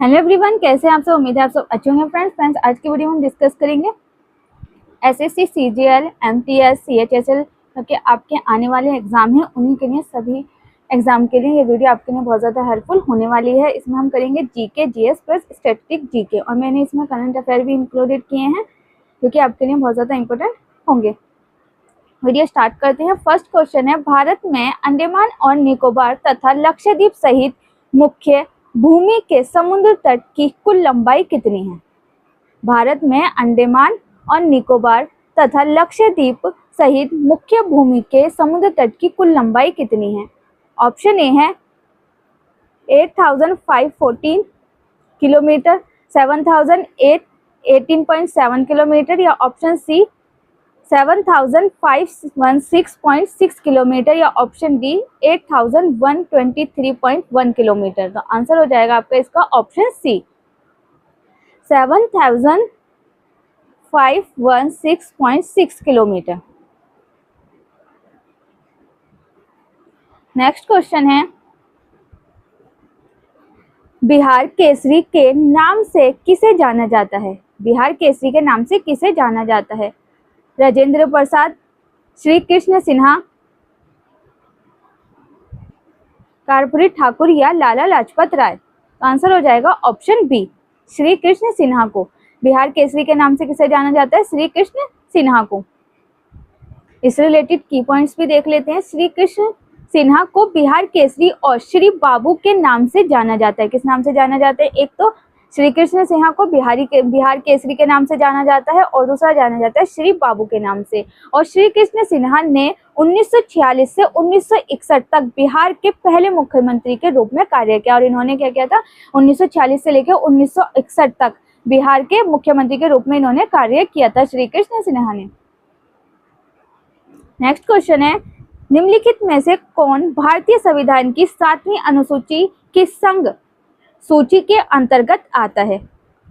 Hello everyone, कैसे हैं आप सब। उम्मीद है आप सब अच्छे होंगे। फ्रेंड्स आज की वीडियो में हम डिस्कस करेंगे एसएससी, सीजीएल, एमटीएस, सीएचएसएल के आपके आने वाले एग्जाम हैं, उन्हीं के लिए सभी एग्जाम के लिए ये वीडियो आपके लिए बहुत ज़्यादा हेल्पफुल होने वाली है। इसमें हम करेंगे GK, GS plus statistic GK, और मैंने इसमें करंट अफेयर भी इंक्लूडेड किए हैं जो कि आपके लिए बहुत ज़्यादा इंपॉर्टेंट होंगे। वीडियो स्टार्ट करते हैं। फर्स्ट क्वेश्चन है, भारत में अंडमान और निकोबार तथा लक्षद्वीप सहित मुख्य भूमि के समुद्र तट की कुल लंबाई कितनी है। भारत में अंडमान और निकोबार तथा लक्षद्वीप सहित मुख्य भूमि के समुद्र तट की कुल लंबाई कितनी है। ऑप्शन ए है 8514 किलोमीटर, 7018.7 किलोमीटर, या ऑप्शन सी 7516.6 किलोमीटर, या ऑप्शन डी 8123.1 किलोमीटर। तो आंसर हो जाएगा आपका इसका option C 7516.6 kilometre. Next question है, बिहार केसरी के नाम से किसे जाना जाता है। बिहार केसरी के नाम से किसे जाना जाता है। राजेंद्र प्रसाद, श्री कृष्ण सिन्हा, कर्पूरी ठाकुर, या लाला लाजपत राय। तो आंसर हो जाएगा ऑप्शन बी, श्री कृष्ण सिन्हा को। बिहार केसरी के नाम से किसे जाना जाता है, श्री कृष्ण सिन्हा को। इस रिलेटेड की पॉइंट्स भी देख लेते हैं। श्री कृष्ण सिन्हा को बिहार केसरी और श्री बाबू के नाम से जाना जाता है। किस नाम से जाना जाता है, एक तो श्री कृष्ण सिन्हा को बिहार केसरी के नाम से जाना जाता है, और दूसरा जाना जाता है श्री बाबू के नाम से। और श्री कृष्ण सिन्हा ने 1946 से 1961 तक बिहार के पहले मुख्यमंत्री के रूप में कार्य किया। और इन्होंने क्या किया था, 1946 से लेकर 1961 तक बिहार के मुख्यमंत्री के रूप में इन्होंने कार्य किया था, श्री कृष्ण सिन्हा ने। नेक्स्ट क्वेश्चन है, निम्नलिखित में से कौन भारतीय संविधान की 7वीं अनुसूची की संघ सूची के अंतर्गत आता है।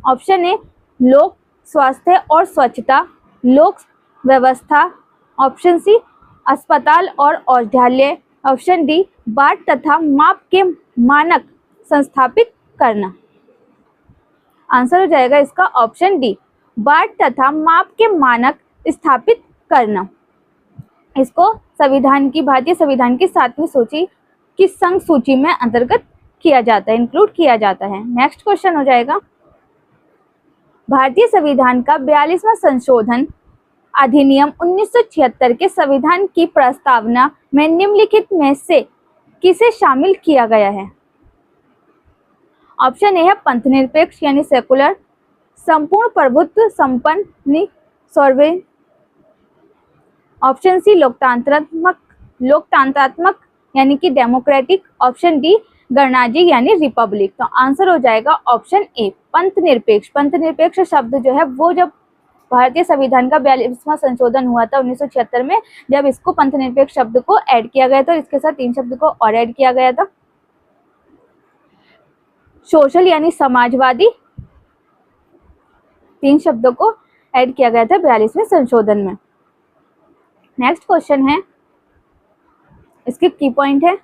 ऑप्शन ए लोक स्वास्थ्य और स्वच्छता, लोक व्यवस्था, ऑप्शन सी अस्पताल और औषधालय, ऑप्शन डी बाट तथा माप के मानक संस्थापित करना। आंसर हो जाएगा इसका ऑप्शन डी, बाट तथा माप के मानक स्थापित करना। इसको भारतीय संविधान की 7वीं सूची की संघ सूची में अंतर्गत किया जाता है, इंक्लूड किया जाता है। नेक्स्ट क्वेश्चन हो जाएगा, भारतीय संविधान का 42वां संशोधन अधिनियम 1976 के संविधान की प्रस्तावना में निम्नलिखित में से किसे शामिल किया गया है। ऑप्शन ए है पंथनिरपेक्ष यानी सेकुलर, संपूर्ण प्रभुत्व संपन्न सॉवरेन, ऑप्शन सी लोकतांत्रात्मक यानी कि डेमोक्रेटिक, ऑप्शन डी गणराज्य यानी रिपब्लिक। तो आंसर हो जाएगा ऑप्शन ए पंथनिरपेक्ष। पंथनिरपेक्ष शब्द जो है वो जब भारतीय संविधान का 42वां संशोधन हुआ था 1976 में, जब इसको पंथनिरपेक्ष शब्द को ऐड किया गया था, इसके साथ 3 शब्द को और ऐड किया गया था, सोशल यानी समाजवादी, 3 शब्दों को ऐड किया गया था 42वें संशोधन में। नेक्स्ट क्वेश्चन है, इसके की पॉइंट है,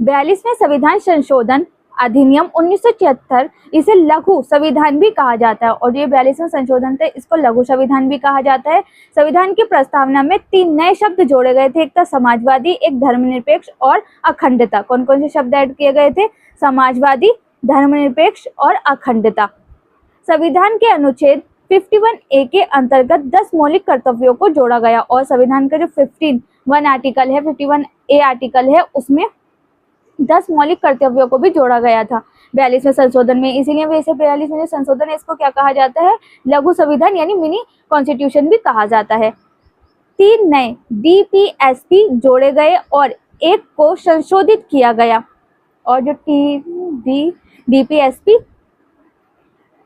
42वें संविधान संशोधन अधिनियम 1976 इसे लघु संविधान भी कहा जाता है, और ये 42वां संशोधन थे, इसको लघु संविधान भी कहा जाता है। संविधान की प्रस्तावना में 3 नए शब्द जोड़े गए थे, एक था समाजवादी, एक धर्मनिरपेक्ष और अखंडता। कौन कौन से शब्द ऐड किए गए थे, समाजवादी, धर्मनिरपेक्ष और अखंडता। संविधान के अनुच्छेद 51A के अंतर्गत 10 मौलिक कर्तव्यों को जोड़ा गया, और संविधान का जो 51 आर्टिकल है, 51A आर्टिकल है, उसमें 10 मौलिक कर्तव्यों को भी जोड़ा गया था 42वें संशोधन में। इसीलिए वैसे 42वें संशोधन है, इसको क्या कहा जाता है, लघु संविधान यानी मिनी कॉन्स्टिट्यूशन भी कहा जाता है। 3 नए DPSP जोड़े गए और एक को संशोधित किया गया, और जो DPSP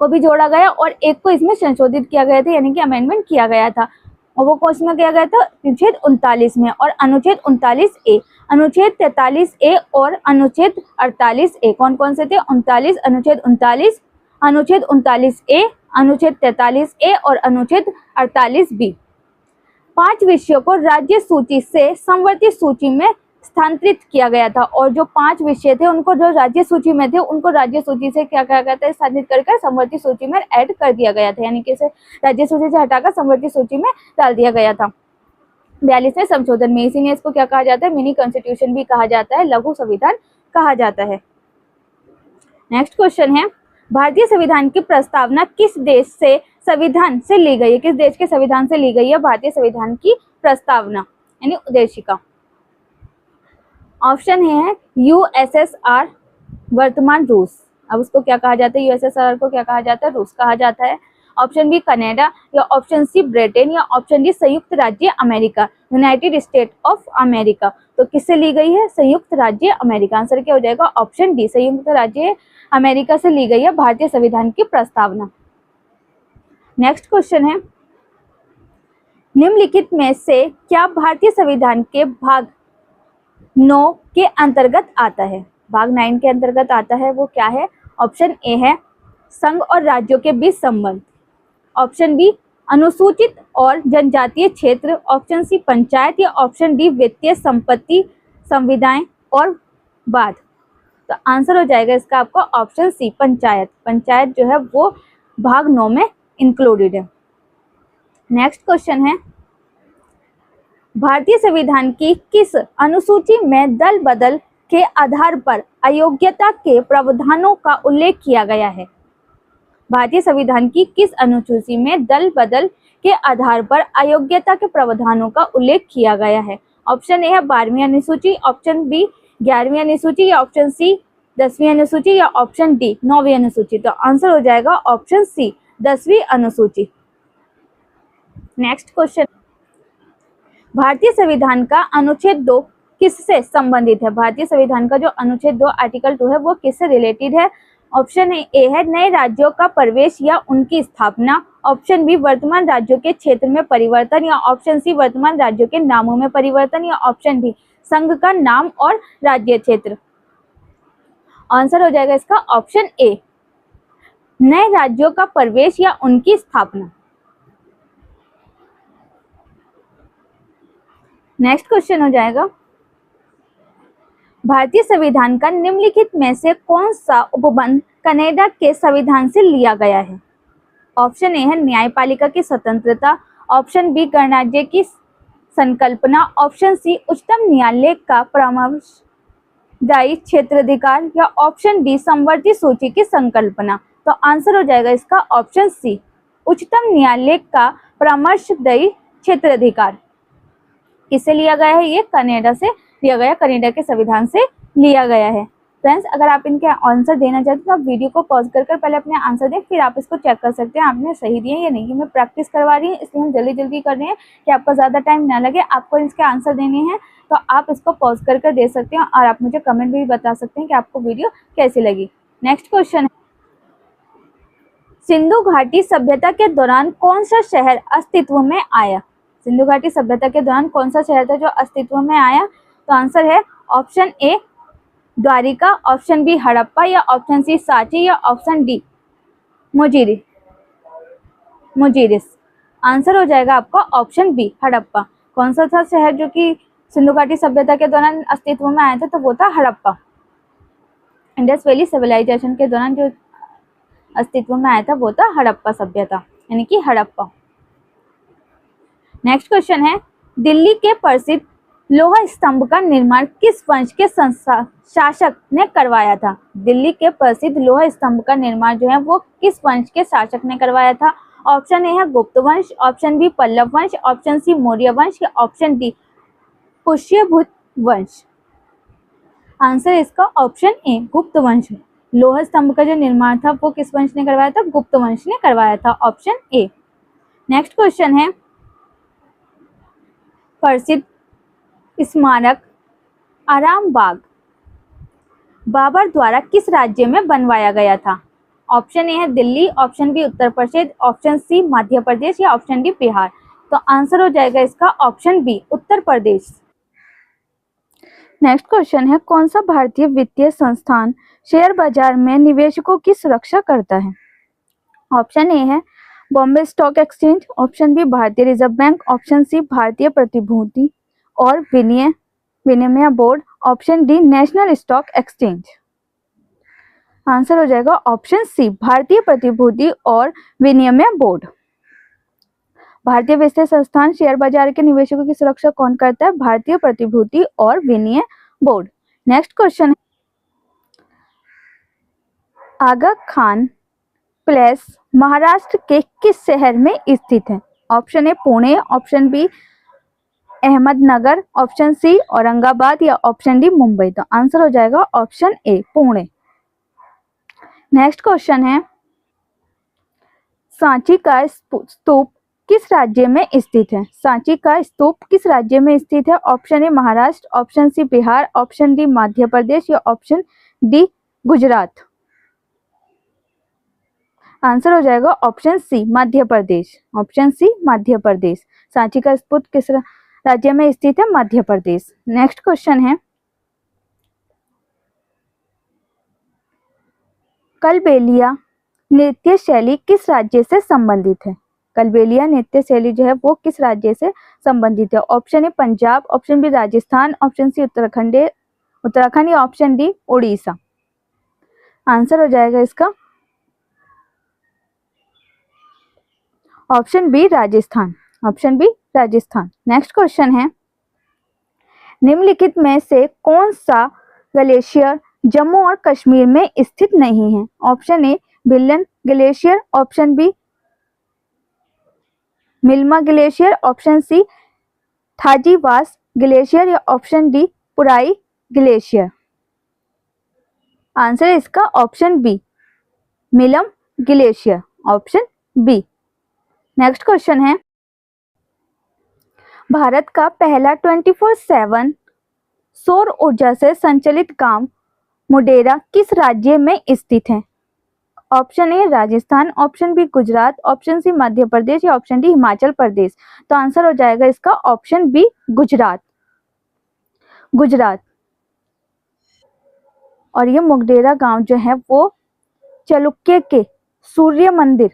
को भी जोड़ा गया और एक को इसमें संशोधित किया गया था, यानी कि अमेंडमेंट किया गया था, और वो कौन में किया गया था, अनुच्छेद 39 में। और अनुच्छेद 39A, अनुच्छेद 43A और अनुच्छेद 48A कौन कौन से थे, 39, अनुच्छेद 39, अनुच्छेद 39A, अनुच्छेद 43A और अनुच्छेद 48B। 5 विषयों को राज्य सूची से समवर्ती सूची में स्थानांतरित किया गया था और जो 5 विषय थे उनको जो राज्य सूची में थे उनको राज्य सूची से क्या कहा गया था, स्थानांतरित कर समवर्ती सूची में ऐड कर दिया गया था, यानी कि इसे राज्य सूची से हटाकर समवर्ती सूची में डाल दिया गया था 42वें संशोधन में। इसीलिए इसको क्या कहा जाता है, मिनी कॉन्स्टिट्यूशन भी कहा जाता है, लघु संविधान कहा जाता है। नेक्स्ट क्वेश्चन है, भारतीय संविधान की प्रस्तावना किस देश से संविधान से ली गई है? किस देश के संविधान से ली गई है भारतीय संविधान की प्रस्तावना यानी उद्देशिका? ऑप्शन है यूएसएसआर, वर्तमान रूस। अब उसको क्या कहा जाता है, यूएसएसआर को क्या कहा जाता है, रूस कहा जाता है। ऑप्शन बी कनाडा, या ऑप्शन सी ब्रिटेन, या ऑप्शन डी संयुक्त राज्य America, United state of America. तो किससे ली गई है, संयुक्त राज्य अमेरिका। आंसर क्या हो जाएगा, ऑप्शन डी, संयुक्त राज्य अमेरिका से ली गई है भारतीय संविधान की प्रस्तावना। नेक्स्ट क्वेश्चन है, निम्नलिखित में से क्या भारतीय संविधान के भाग 9 के अंतर्गत आता है? भाग 9 के अंतर्गत आता है, वो क्या है? ऑप्शन ए है संघ और राज्यों के बीच संबंध, ऑप्शन बी अनुसूचित और जनजातीय क्षेत्र, ऑप्शन सी पंचायत, या ऑप्शन डी वित्तीय संपत्ति, संविदाएं और बाद। तो आंसर हो जाएगा इसका आपको ऑप्शन सी पंचायत। पंचायत जो है वो भाग 9 में इंक्लूडेड है। नेक्स्ट क्वेश्चन है, भारतीय संविधान की किस अनुसूची में दल बदल के आधार पर अयोग्यता के प्रावधानों का उल्लेख किया गया है? भारतीय संविधान की किस अनुसूची में दल बदल के आधार पर अयोग्यता के प्रावधानों का उल्लेख किया गया है? ऑप्शन ए है 12वीं अनुसूची, ऑप्शन बी 11वीं अनुसूची, या ऑप्शन सी 10वीं अनुसूची, या ऑप्शन डी 9वीं अनुसूची। तो आंसर हो जाएगा ऑप्शन सी 10वीं अनुसूची। नेक्स्ट क्वेश्चन, भारतीय संविधान का अनुच्छेद 2 किससे संबंधित है? भारतीय संविधान का जो अनुच्छेद 2 आर्टिकल 2 है वो किससे रिलेटेड है? ऑप्शन ए है नए राज्यों का प्रवेश या उनकी स्थापना, ऑप्शन बी वर्तमान राज्यों के क्षेत्र में परिवर्तन, या ऑप्शन सी वर्तमान राज्यों के नामों में परिवर्तन, या ऑप्शन डी संघ का नाम और राज्य क्षेत्र। आंसर हो जाएगा इसका ऑप्शन ए, नए राज्यों का प्रवेश या उनकी स्थापना। नेक्स्ट क्वेश्चन हो जाएगा, भारतीय संविधान का निम्नलिखित में से कौन सा उपबंध कनाडा के संविधान से लिया गया है? ऑप्शन ए है न्यायपालिका की स्वतंत्रता, ऑप्शन बी गणराज्य की संकल्पना, ऑप्शन सी उच्चतम न्यायालय का परामर्शदायी क्षेत्राधिकार, या ऑप्शन डी समवर्ती सूची की संकल्पना। तो आंसर हो जाएगा इसका ऑप्शन सी, उच्चतम न्यायालय का परामर्शदायी क्षेत्राधिकार। किससे लिया गया है? ये कनाडा से लिया गया, कनाडा के संविधान से लिया गया है। फ्रेंड्स, अगर आप इनके आंसर देना चाहते हैं तो आप वीडियो को पॉज कर पहले अपने आंसर दें, फिर आप इसको चेक कर सकते हैं आपने सही दिए या नहीं। मैं प्रैक्टिस करवा रही हूँ इसलिए हम जल्दी कर रहे हैं कि आपको ज़्यादा टाइम ना लगे। आपको इसके आंसर देने हैं तो आप इसको पॉज कर दे सकते हैं और आप मुझे कमेंट भी बता सकते हैं कि आपको वीडियो कैसी लगी। नेक्स्ट क्वेश्चन है, सिंधु घाटी सभ्यता के दौरान कौन सा शहर अस्तित्व में आया? सिंधु घाटी सभ्यता के दौरान कौन सा शहर था जो अस्तित्व में आया? तो आंसर है option A Dwarika, option B Harappa, या ऑप्शन सी सांची, या ऑप्शन डी मुजीरिस। आंसर हो जाएगा आपका ऑप्शन बी हड़प्पा। कौन सा था शहर जो कि सिंधु घाटी सभ्यता के दौरान अस्तित्व में आया था? तो वो था हड़प्पा। इंडस वैली सिविलाइजेशन के दौरान जो अस्तित्व में आया था वो था हड़प्पा सभ्यता, यानी कि हड़प्पा। नेक्स्ट क्वेश्चन है, दिल्ली के प्रसिद्ध लोहा स्तंभ का निर्माण किस वंश के शासक ने करवाया था? दिल्ली के प्रसिद्ध लोहा स्तंभ का निर्माण जो है वो किस वंश के शासक ने करवाया था? ऑप्शन ए है गुप्त वंश, ऑप्शन बी पल्लव वंश, ऑप्शन सी मौर्य वंश, या ऑप्शन डी पुष्यभूत वंश। आंसर इसका ऑप्शन ए गुप्त वंश। लोहा स्तंभ का जो निर्माण था वो किस वंश ने करवाया था? गुप्त वंश ने करवाया था, ऑप्शन ए। नेक्स्ट क्वेश्चन है, प्रसिद्ध स्मारक आराम बाग बाबर द्वारा किस राज्य में बनवाया गया था? ऑप्शन ए है Delhi, option B Uttar Pradesh, option C Madhya Pradesh, या ऑप्शन डी बिहार। तो आंसर हो जाएगा इसका option B Uttar Pradesh. Next question है, कौन सा भारतीय वित्तीय संस्थान शेयर बाजार में निवेशकों की सुरक्षा करता है? ऑप्शन ए है Bombay stock exchange, option B भारतीय रिजर्व बैंक, ऑप्शन सी भारतीय प्रतिभूति और विनिमय विनिमय बोर्ड, option D national stock exchange. Answer हो जाएगा ऑप्शन सी भारतीय प्रतिभूति और विनिमय बोर्ड। भारतीय वित्तीय संस्थान शेयर बाजार के निवेशकों की सुरक्षा कौन करता है? भारतीय प्रतिभूति और विनिमय बोर्ड। Next question, Aga Khan palace Maharashtra के किस शहर में स्थित है? Option A Pune, option B Ahmednagar, option C Aurangabad या ऑप्शन डी मुंबई। तो आंसर हो जाएगा option A Pune. Next question है, सांची का स्तूप किस राज्य में स्थित है? सांची का स्तूप किस राज्य में स्थित है? Option A Maharashtra, option C Bihar, option D Madhya Pradesh या ऑप्शन डी गुजरात। आंसर हो जाएगा option C Madhya Pradesh. Option C Madhya Pradesh. Sanchi का स्तूप किस राज्य में स्थित है? मध्य प्रदेश। नेक्स्ट क्वेश्चन है, कलबेलिया नृत्य शैली किस राज्य से संबंधित है? कलबेलिया नृत्य शैली जो है वो किस राज्य से संबंधित है? Option A Punjab, option B Rajasthan, option C Uttarakhand या ऑप्शन डी उड़ीसा। आंसर हो जाएगा इसका option B Rajasthan. Option B Rajasthan. Next question है, निम्नलिखित में से कौन सा ग्लेशियर जम्मू और कश्मीर में स्थित नहीं है? Option A Bilan glacier, option B Milma glacier, option C Thajiwas glacier या option D Purai glacier. Answer है इसका option B Milam glacier. Option B. Next question है, भारत का पहला 24/7 सौर ऊर्जा से संचालित गांव मुडेरा किस राज्य में स्थित है? Option A Rajasthan, option B Gujarat, option C Madhya Pradesh या ऑप्शन डी हिमाचल प्रदेश। तो आंसर हो जाएगा इसका ऑप्शन बी गुजरात। गुजरात। और ये मुगडेरा गांव जो है वो चालुक्य के सूर्य मंदिर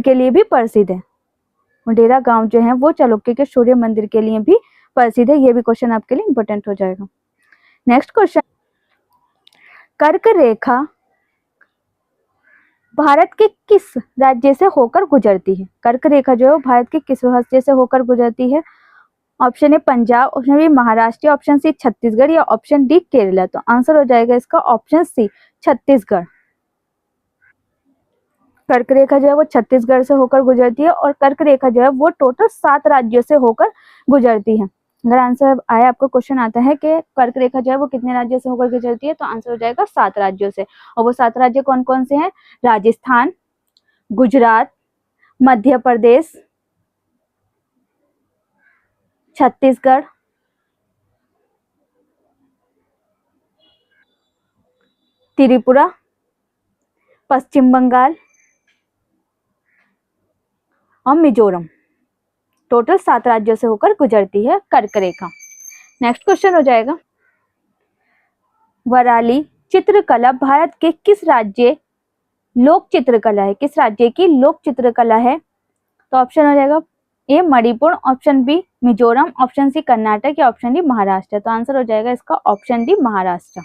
के लिए भी प्रसिद्ध है। मुडेरा गांव जो है वो चालुक्य के सूर्य मंदिर के लिए भी प्रसिद्ध है। ये भी क्वेश्चन आपके लिए इंपॉर्टेंट हो जाएगा। नेक्स्ट क्वेश्चन, कर्क रेखा भारत के किस राज्य से होकर गुजरती है? कर्क रेखा जो है भारत के किस राज्य से होकर गुजरती है? Option A Punjab, option B Maharashtra, option C Chhattisgarh या ऑप्शन डी केरला। तो आंसर हो जाएगा इसका ऑप्शन सी छत्तीसगढ़। कर्क रेखा जो है वो छत्तीसगढ़ से होकर गुजरती है और कर्क रेखा जो है वो टोटल 7 राज्यों से होकर गुजरती है। अगर आंसर आया, आपको क्वेश्चन आता है कि कर्क रेखा जो है वो कितने राज्यों से होकर गुजरती है, तो आंसर हो जाएगा 7 राज्यों से। और वो 7 राज्य कौन कौन से हैं? राजस्थान, गुजरात, मध्य प्रदेश, छत्तीसगढ़, त्रिपुरा, पश्चिम बंगाल और मिजोरम। टोटल 7 राज्यों से होकर गुजरती है कर्क रेखा। नेक्स्ट क्वेश्चन हो जाएगा, वराली चित्रकला भारत के किस राज्य लोक चित्रकला है? किस राज्य की लोक चित्रकला है? तो ऑप्शन हो जाएगा A Manipur, option B Mizoram, option C Karnataka या ऑप्शन डी महाराष्ट्र। तो आंसर हो जाएगा इसका ऑप्शन डी महाराष्ट्र।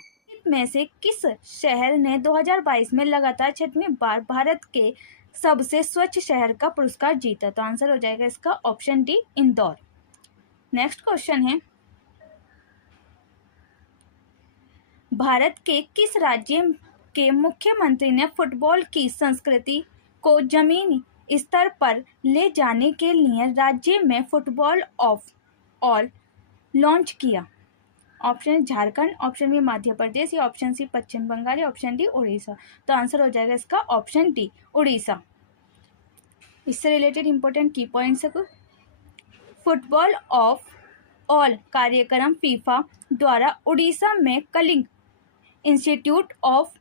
में से किस शहर ने 2022 में लगातार 6वीं बार भारत के सबसे स्वच्छ शहर का पुरस्कार जीता? तो आंसर हो जाएगा इसका option D Indore. Next question है, भारत के किस राज्य के मुख्यमंत्री ने फुटबॉल की संस्कृति को जमीनी स्तर पर ले जाने के लिए राज्य में फुटबॉल ऑफ ऑल लॉन्च किया? ऑप्शन झारखंड, ऑप्शन बी मध्य प्रदेश या ऑप्शन सी पश्चिम बंगाल या ऑप्शन डी उड़ीसा। तो आंसर हो जाएगा इसका ऑप्शन डी उड़ीसा। इससे रिलेटेड इंपॉर्टेंट की पॉइंट्स है कुछ। फुटबॉल ऑफ ऑल कार्यक्रम फीफा द्वारा उड़ीसा में Kalinga institute of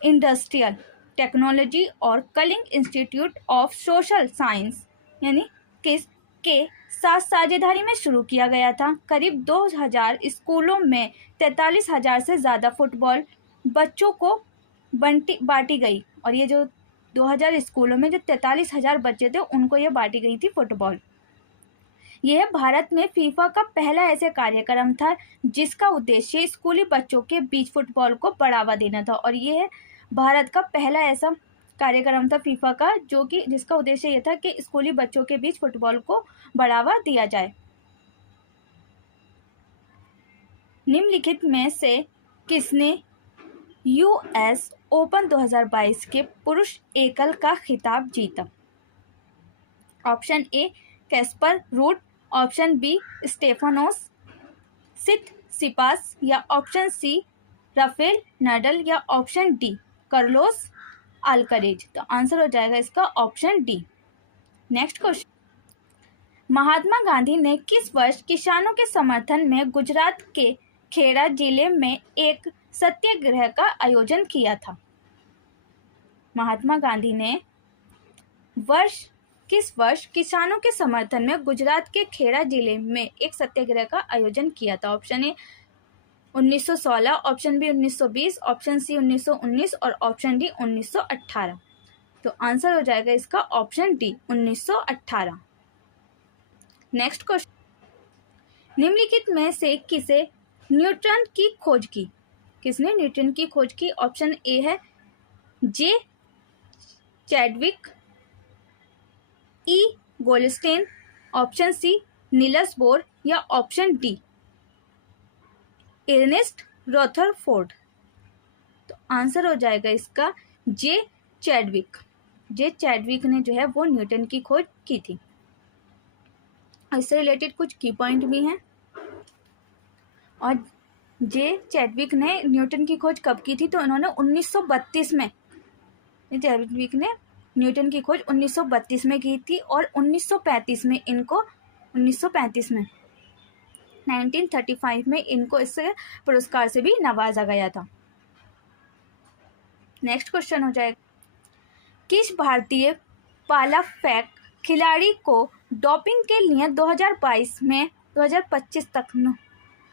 industrial technology और Kalinga institute of social science यानी किस के साथ साझेदारी में शुरू किया गया था। करीब 2000 स्कूलों में 43,000 से ज़्यादा फुटबॉल बच्चों को बांटी गई। और ये जो 2000 स्कूलों में जो 43,000 बच्चे थे उनको ये बांटी गई थी फुटबॉल। यह भारत में फीफा का पहला ऐसे कार्यक्रम था जिसका उद्देश्य स्कूली बच्चों के बीच फुटबॉल को बढ़ावा देना था, और यह भारत का पहला ऐसा कार्यक्रम था फीफा का जिसका उद्देश्य यह था कि स्कूली बच्चों के बीच फुटबॉल को बढ़ावा दिया जाए। निम्नलिखित में से किसने यूएस ओपन 2022 के पुरुष एकल का खिताब जीता? Option A Casper Ruud, option B Stefanos Tsitsipas, या ऑप्शन सी राफेल नाडाल, या ऑप्शन डी कार्लोस अल्कारेज। तो आंसर हो जाएगा इसका option D. Next question, Mahatma Gandhi ने किस वर्ष किसानों के समर्थन में गुजरात के खेड़ा जिले में एक सत्याग्रह का आयोजन किया था? महात्मा गांधी ने किस वर्ष किसानों के समर्थन में गुजरात के खेड़ा जिले में एक सत्याग्रह का आयोजन किया था? Option A 1916, option B 1920, option C 1919 और ऑप्शन डी 1918। तो आंसर हो जाएगा इसका ऑप्शन डी 1918। नेक्स्ट क्वेश्चन, निम्नलिखित में से किसने न्यूटन की खोज की? किसने न्यूटन की खोज की? ऑप्शन ए है J Chadwick, E Goldstein, option C Niels Bohr, या ऑप्शन डी एर्नेस्ट रदरफोर्ड। तो आंसर हो जाएगा इसका जे चैडविक। जे चैडविक ने जो है वो न्यूटन की खोज की थी। इससे रिलेटेड कुछ की पॉइंट भी हैं। और जे चैडविक ने न्यूटन की खोज कब की थी? तो उन्होंने 1932 में, चैडविक ने न्यूटन की खोज 1932 में की थी, और 1935 में 1935 में इनको इस पुरस्कार से भी नवाजा गया था। नेक्स्ट क्वेश्चन हो जाएगा, किस भारतीय भाला फेंक खिलाड़ी को डोपिंग के लिए 2025 तक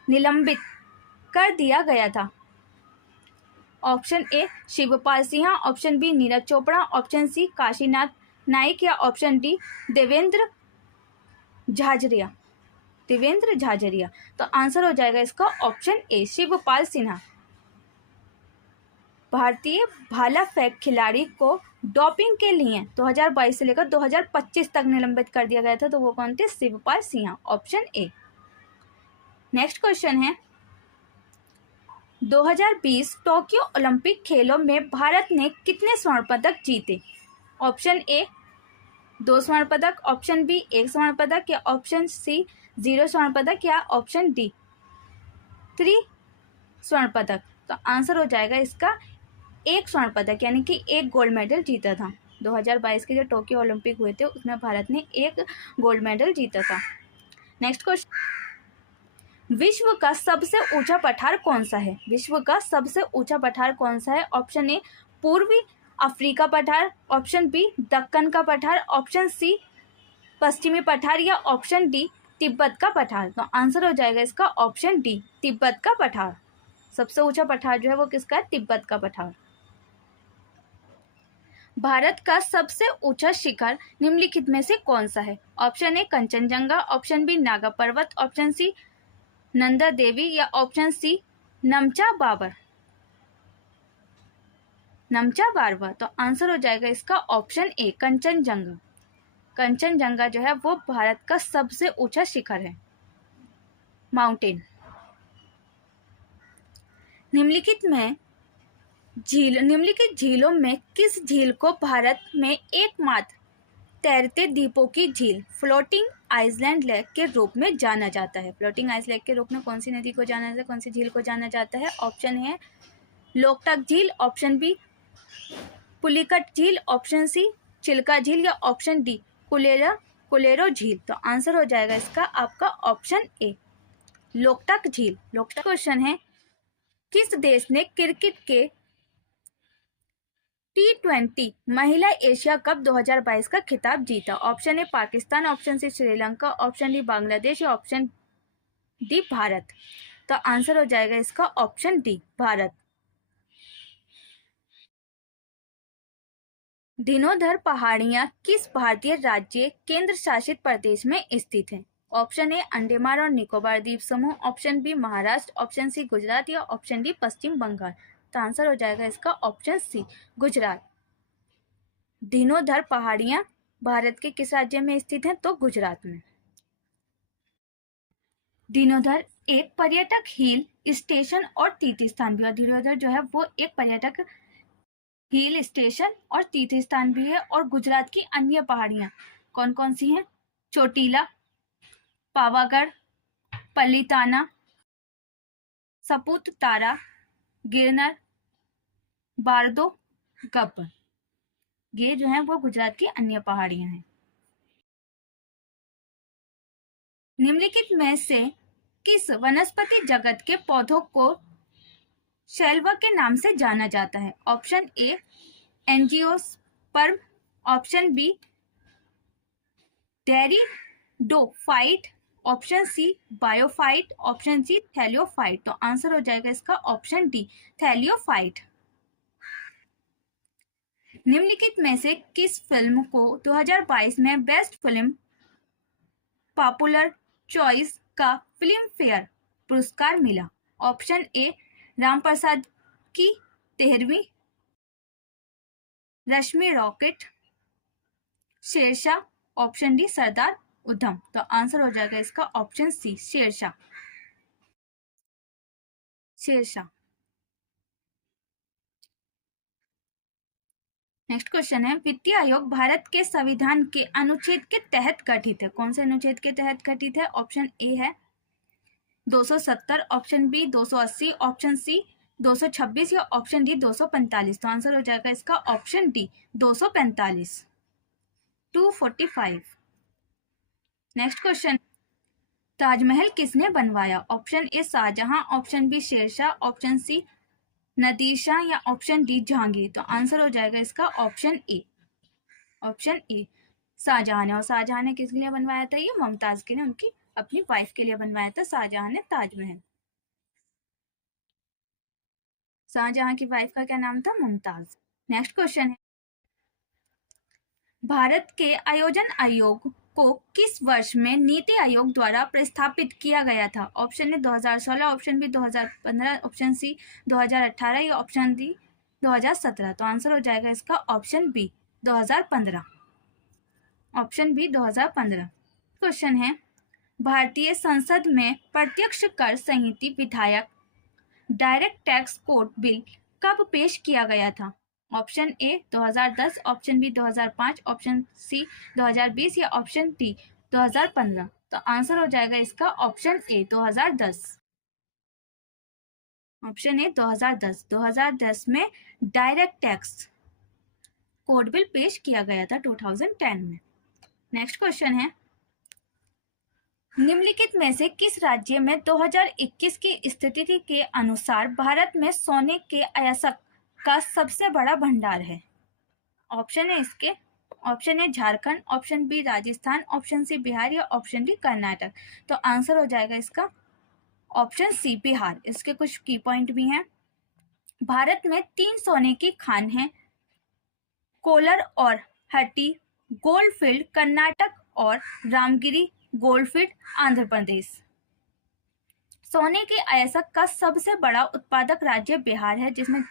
निलंबित कर दिया गया था? Option A Shivpal Singh, option B Neeraj Chopra, option C Kashinath Naik, या ऑप्शन डी देवेंद्र झाझरिया। तो आंसर हो जाएगा इसका ऑप्शन ए शिवपाल सिन्हा। भारतीय भाला फेंक खिलाड़ी को डोपिंग के लिए 2022 से लेकर 2025 तक निलंबित कर दिया गया था, तो वो कौन थे? Shivpal Sinha, option A. Next question है, 2020 टोक्यो ओलंपिक खेलों में भारत ने कितने स्वर्ण पदक जीते? ऑप्शन ए 2 स्वर्ण पदक, ऑप्शन बी 1 स्वर्ण पदक, या ऑप्शन सी 0 स्वर्ण पदक, या ऑप्शन डी 3 स्वर्ण पदक। तो आंसर हो जाएगा इसका 1 स्वर्ण पदक, यानी कि 1 गोल्ड मेडल जीता था। 2022 के जो टोक्यो ओलंपिक हुए थे उसमें भारत ने 1 गोल्ड मेडल जीता था। नेक्स्ट क्वेश्चन, विश्व का सबसे ऊंचा पठार कौन सा है? विश्व का सबसे ऊंचा पठार कौन सा है? ऑप्शन ए पूर्वी अफ्रीका पठार, ऑप्शन बी दक्कन का पठार, ऑप्शन सी पश्चिमी पठार, या ऑप्शन डी तिब्बत का पठार। तो आंसर हो जाएगा इसका ऑप्शन डी तिब्बत का पठार। सबसे ऊंचा पठार जो है वो किसका है? तिब्बत का पठार। भारत का सबसे ऊंचा शिखर निम्नलिखित में से कौन सा है? Option A Kangchenjunga, option B Naga Parbat, option सी नंदा देवी, या ऑप्शन सी नमचा बारवा। तो आंसर हो जाएगा इसका ऑप्शन ए कंचनजंगा। कंचनजंगा जो है वो भारत का सबसे ऊंचा शिखर है, माउंटेन। निम्नलिखित झीलों में किस झील को भारत में एकमात्र तैरते द्वीपों की झील फ्लोटिंग आइलैंड लेक के रूप में जाना जाता है? फ्लोटिंग आइलैंड लेक के रूप में कौन सी नदी को जाना जाता है, कौन सी झील को जाना जाता है? ऑप्शन है लोकटक झील, ऑप्शन बी पुलिकट झील, ऑप्शन सी चिल्का झील, या ऑप्शन डी कुलेरो झील। तो आंसर हो जाएगा इसका आपका ऑप्शन ए लोकटक झील। लोकटक क्वेश्चन है, किस देश ने क्रिकेट के T20 महिला एशिया कप 2022 का खिताब जीता? Option A Pakistan, option C Sri Lanka, option D Bangladesh, या ऑप्शन डी भारत। तो आंसर हो जाएगा इसका ऑप्शन डी भारत। धीनोधर पहाड़ियां किस भारतीय राज्य केंद्र शासित प्रदेश में स्थित है? ऑप्शन ए अंडमान और निकोबार द्वीप समूह, option B Maharashtra, option C Gujarat या ऑप्शन डी पश्चिम बंगाल। तो आंसर हो जाएगा इसका ऑप्शन सी गुजरात। धीनोधर पहाड़ियां भारत के किस राज्य में स्थित हैं? तो गुजरात में। धीनोधर एक पर्यटक हिल स्टेशन और तीर्थ स्थान भी है। धीनोधर जो है वो एक पर्यटक हिल स्टेशन और तीर्थ स्थान भी है। और गुजरात की अन्य पहाड़ियां कौन कौन सी हैं? चोटीला, पावागढ़, पल्लीताना, सपुततारा, गिरनर, बारदो, गब्बर। ये जो है वो गुजरात की अन्य पहाड़ियां हैं। निम्नलिखित में से किस वनस्पति जगत के पौधों को शैलवा के नाम से जाना जाता है? Option A angiosperm, option B pteridophyte, option C bryophyte, option C thallophyte. तो आंसर हो जाएगा इसका ऑप्शन डी थैलियोफाइट। निम्नलिखित में से किस फिल्म को 2022 में बेस्ट फिल्म पॉपुलर चॉइस का फिल्म फेयर पुरस्कार मिला? ऑप्शन ए रामप्रसाद की 13वीं, Rashmi rocket, Shershaah, option D Sardar Udham. तो आंसर हो जाएगा इसका option C Shershaah. Shershaah. Next question है, वित्तीय आयोग भारत के संविधान के अनुच्छेद के तहत गठित है? कौन से अनुच्छेद के तहत गठित है? ऑप्शन ए है 270, ऑप्शन बी 280, ऑप्शन सी 226 या ऑप्शन डी 245। तो आंसर हो जाएगा इसका option D 245, 245। Next question, Taj Mahal किसने बनवाया? Option A Shah Jahan, option B Sher Shah, option C Nadir Shah या ऑप्शन डी जहांगीर। तो आंसर हो जाएगा इसका option A, option A Shah Jahan ने। और शाहजहां ने किसके लिए बनवाया था? ये मुमताज के लिए, उनकी अपनी वाइफ के लिए बनवाया था शाहजहां ने ताजमहल। शाहजहां की वाइफ का क्या नाम था? मुमताज। नेक्स्ट क्वेश्चन है, भारत के आयोजन आयोग को किस वर्ष में नीति आयोग द्वारा प्रस्थापित किया गया था? Option A 2016, option B 2015, option C 2018 या ऑप्शन डी 2017। तो आंसर हो जाएगा इसका option B 2015, option B 2015। Question है, भारतीय संसद में प्रत्यक्ष कर संहिता विधायक डायरेक्ट टैक्स कोड बिल कब पेश किया गया था? Option A 2010, option B 2005, option C 2020 या ऑप्शन डी 2015। तो आंसर हो जाएगा इसका ऑप्शन ए 2010, ऑप्शन ए 2010। 2010 में डायरेक्ट टैक्स कोड बिल पेश किया गया था 2010 में। नेक्स्ट क्वेश्चन है, निम्नलिखित में से किस राज्य में 2021 की स्थिति के अनुसार भारत में सोने के अयस्क का सबसे बड़ा भंडार है? ऑप्शन है इसके, option A Jharkhand, option B Rajasthan, option C Bihar या ऑप्शन डी कर्नाटक। तो आंसर हो जाएगा इसका ऑप्शन सी बिहार। इसके कुछ की पॉइंट भी हैं। भारत में 3 सोने की खान हैं, कोलर और हट्टी गोल्डफील्ड कर्नाटक और रामगिरी गोल्डफील्ड आंध्र प्रदेश। सोने के अयस्क का सबसे बड़ा उत्पादक राज्य बिहार है, जिसमें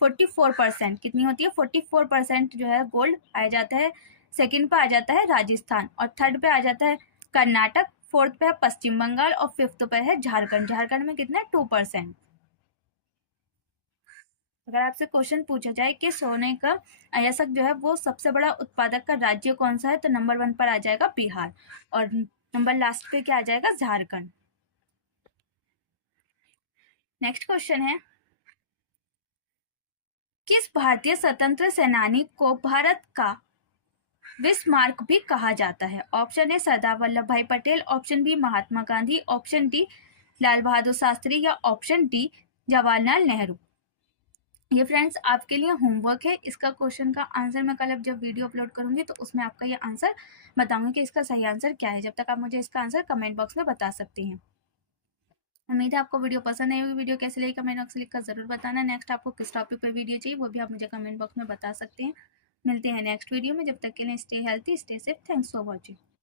44% कितनी होती है? 44% जो है गोल्ड आ जाता है। सेकंड पे आ जाता है राजस्थान और थर्ड पे आ जाता है कर्नाटक, फोर्थ पे है पश्चिम बंगाल और फिफ्थ पे है झारखंड। झारखंड में कितना है? 2%। अगर आपसे क्वेश्चन पूछा जाए कि सोने का अयस्क जो है वो सबसे बड़ा उत्पादक का राज्य कौन सा है, तो नंबर 1 पर आ जाएगा बिहार और नंबर लास्ट पे क्या आ जाएगा? झारखंड। नेक्स्ट क्वेश्चन है, किस भारतीय स्वतंत्र सेनानी को भारत का बिस्मार्क भी कहा जाता है? ऑप्शन ए सरदार वल्लभ भाई Patel, option B Mahatma Gandhi, option D Lal Bahadur Shastri या ऑप्शन डी जवाहरलाल नेहरू। ये फ्रेंड्स आपके लिए होमवर्क है। इसका क्वेश्चन का आंसर मैं कल जब वीडियो अपलोड करूंगी तो उसमें आपका ये आंसर बताऊंगी कि इसका सही आंसर क्या है। जब तक आप मुझे इसका आंसर कमेंट बॉक्स में बता सकती हैं। उम्मीद है आपको वीडियो पसंद आई होगी। वीडियो कैसे लगी कमेंट बॉक्स में लिखकर जरूर बताना। नेक्स्ट आपको किस टॉपिक पर वीडियो चाहिए वो भी आप मुझे कमेंट बॉक्स में बता सकते हैं। मिलते हैं नेक्स्ट वीडियो में, जब तक के लिए stay healthy, stay safe, thanks for watching.